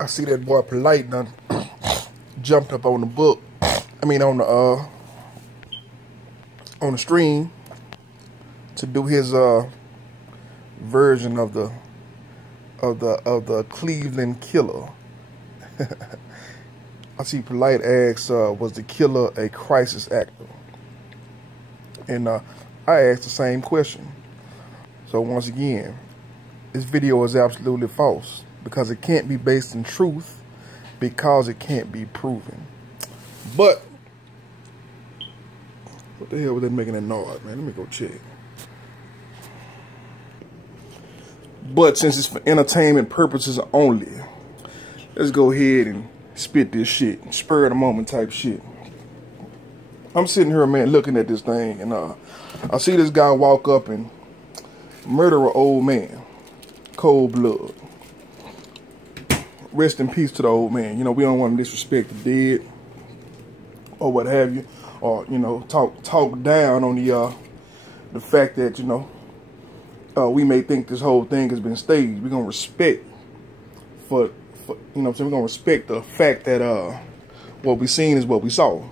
I see that boy Polite done jumped up on the book. I mean on the stream to do his version of the Cleveland Killa. I see Polite asks, was the killer a crisis actor? And I asked the same question. So once again, this video is absolutely false because it can't be based in truth because it can't be proven. But what the hell was that making that noise, man? Let me go check. But since it's for entertainment purposes only, let's go ahead and spit this shit. Spur of the moment type shit. I'm sitting here, man, looking at this thing, and I see this guy walk up and murder an old man. Cold blood. Rest in peace to the old man. You know, we don't want to disrespect the dead or what have you, or, you know, talk down on the fact that, you know, we may think this whole thing has been staged. We're gonna respect for you know what I'm saying, we're gonna respect the fact that what we seen is what we saw.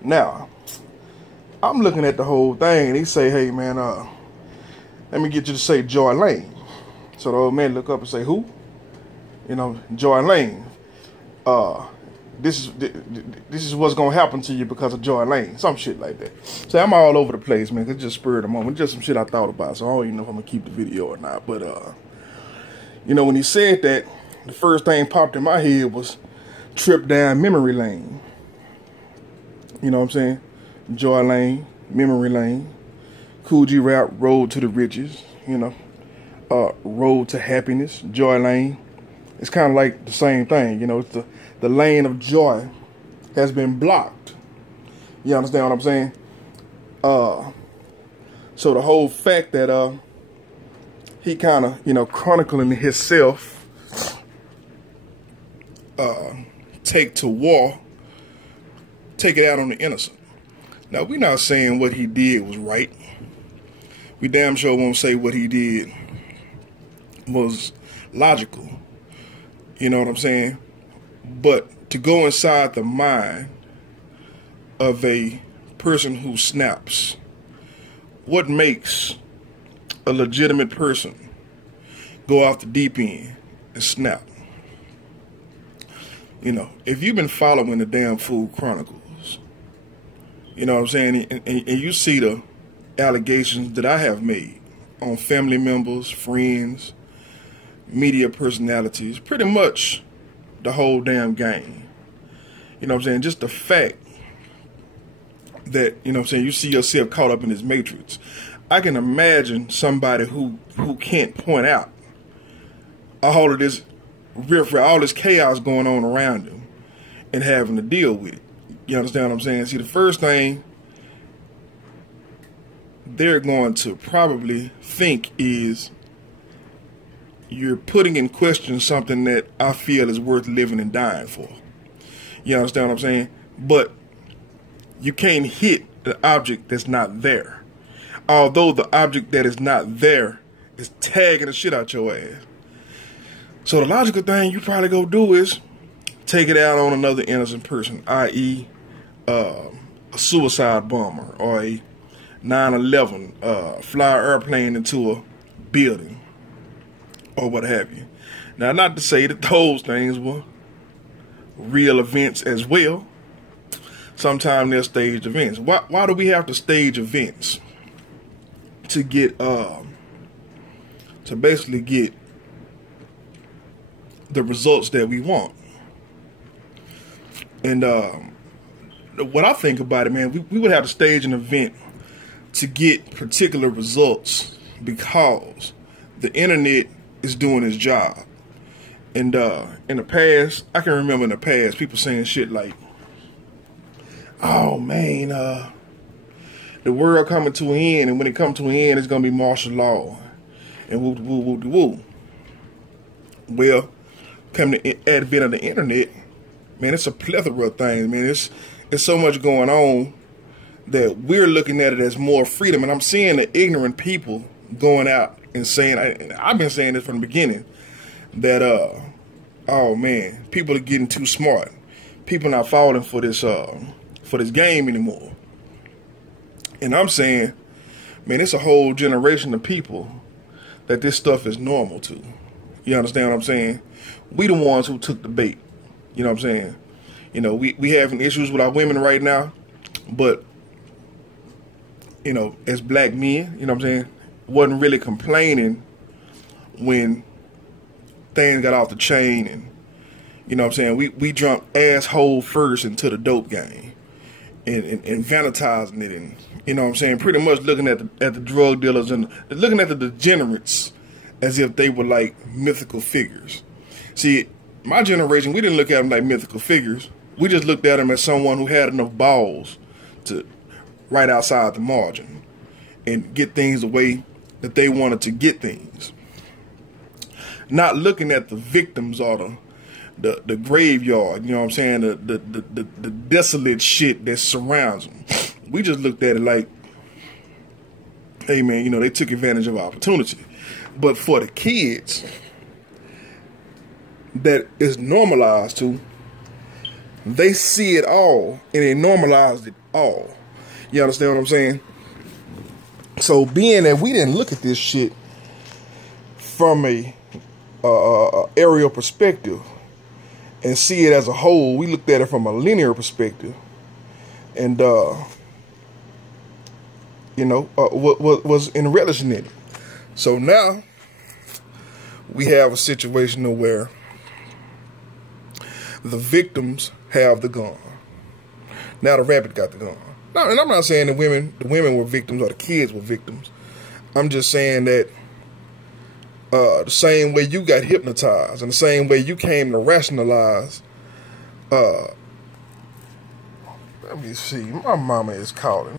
Now, I'm looking at the whole thing and he say, hey man, let me get you to say Joy Lane. So the old man look up and say, who? You know, Joy Lane. This is what's gonna happen to you because of Joy Lane. Some shit like that. So I'm all over the place, man. It's just spur of the moment. Just some shit I thought about. So I don't even know if I'm gonna keep the video or not. But you know, when he said that, the first thing popped in my head was trip down memory lane. You know what I'm saying? Joy Lane, memory lane, Cool G Rap, road to the riches. You know, road to happiness, Joy Lane. It's kind of like the same thing. You know, it's the lane of joy has been blocked. You understand what I'm saying? So the whole fact that he kind of, you know, chronicling himself take to war, take it out on the innocent. Now, we're not saying what he did was right. We damn sure won't say what he did was logical. You know what I'm saying? But to go inside the mind of a person who snaps, what makes a legitimate person go off the deep end and snap? You know, if you've been following the damn Food Chronicles, you know what I'm saying, and you see the allegations that I have made on family members, friends, media personalities, pretty much the whole damn game. You know what I'm saying? Just the fact that, you know what I'm saying, you see yourself caught up in this matrix. I can imagine somebody who can't point out all of this riffraff, all this chaos going on around them and having to deal with it. You understand what I'm saying? See, the first thing they're going to probably think is you're putting in question something that I feel is worth living and dying for. You understand what I'm saying? But you can't hit the object that's not there. Although the object that is not there is tagging the shit out your ass. So the logical thing you probably go do is take it out on another innocent person, i.e. A suicide bomber or a 9/11, fly an airplane into a building or what have you. Now, not to say that those things were real events as well. Sometimes they're staged events. Why do we have to stage events? To get, to basically get the results that we want. And what I think about it, man, we would have to stage an event to get particular results because the internet is doing its job. And in the past, I can remember in the past people saying shit like, oh man, the world coming to an end, and when it comes to an end, it's gonna be martial law and woo woo woo woo. Well, coming the advent of the internet, man, it's a plethora of things, man. It's so much going on that we're looking at it as more freedom. And I'm seeing the ignorant people going out and saying, I've been saying this from the beginning, that oh man, people are getting too smart. People not falling for this game anymore. And I'm saying, man, it's a whole generation of people that this stuff is normal to. You understand what I'm saying? We the ones who took the bait. You know what I'm saying? You know, we having issues with our women right now, but you know, as black men, you know what I'm saying, wasn't really complaining when things got off the chain, and you know what I'm saying, we jumped asshole first into the dope game and vanitizing it, and you know what I'm saying, pretty much looking at the drug dealers and looking at the degenerates as if they were like mythical figures. See, my generation, we didn't look at them like mythical figures. We just looked at them as someone who had enough balls to right outside the margin and get things the way that they wanted to get things. Not looking at the victims or the graveyard, you know what I'm saying, the desolate shit that surrounds them. We just looked at it like, hey man, you know, they took advantage of opportunity. But for the kids that is normalized to, they see it all and they normalized it all. You understand what I'm saying? So being that we didn't look at this shit from a aerial perspective and see it as a whole, we looked at it from a linear perspective, and you know, what was in relishing in it. So now we have a situation where the victims have the gun. Now the rabbit got the gun. Now, and I'm not saying the women were victims or the kids were victims. I'm just saying that the same way you got hypnotized and the same way you came to rationalize. Let me see. My mama is calling.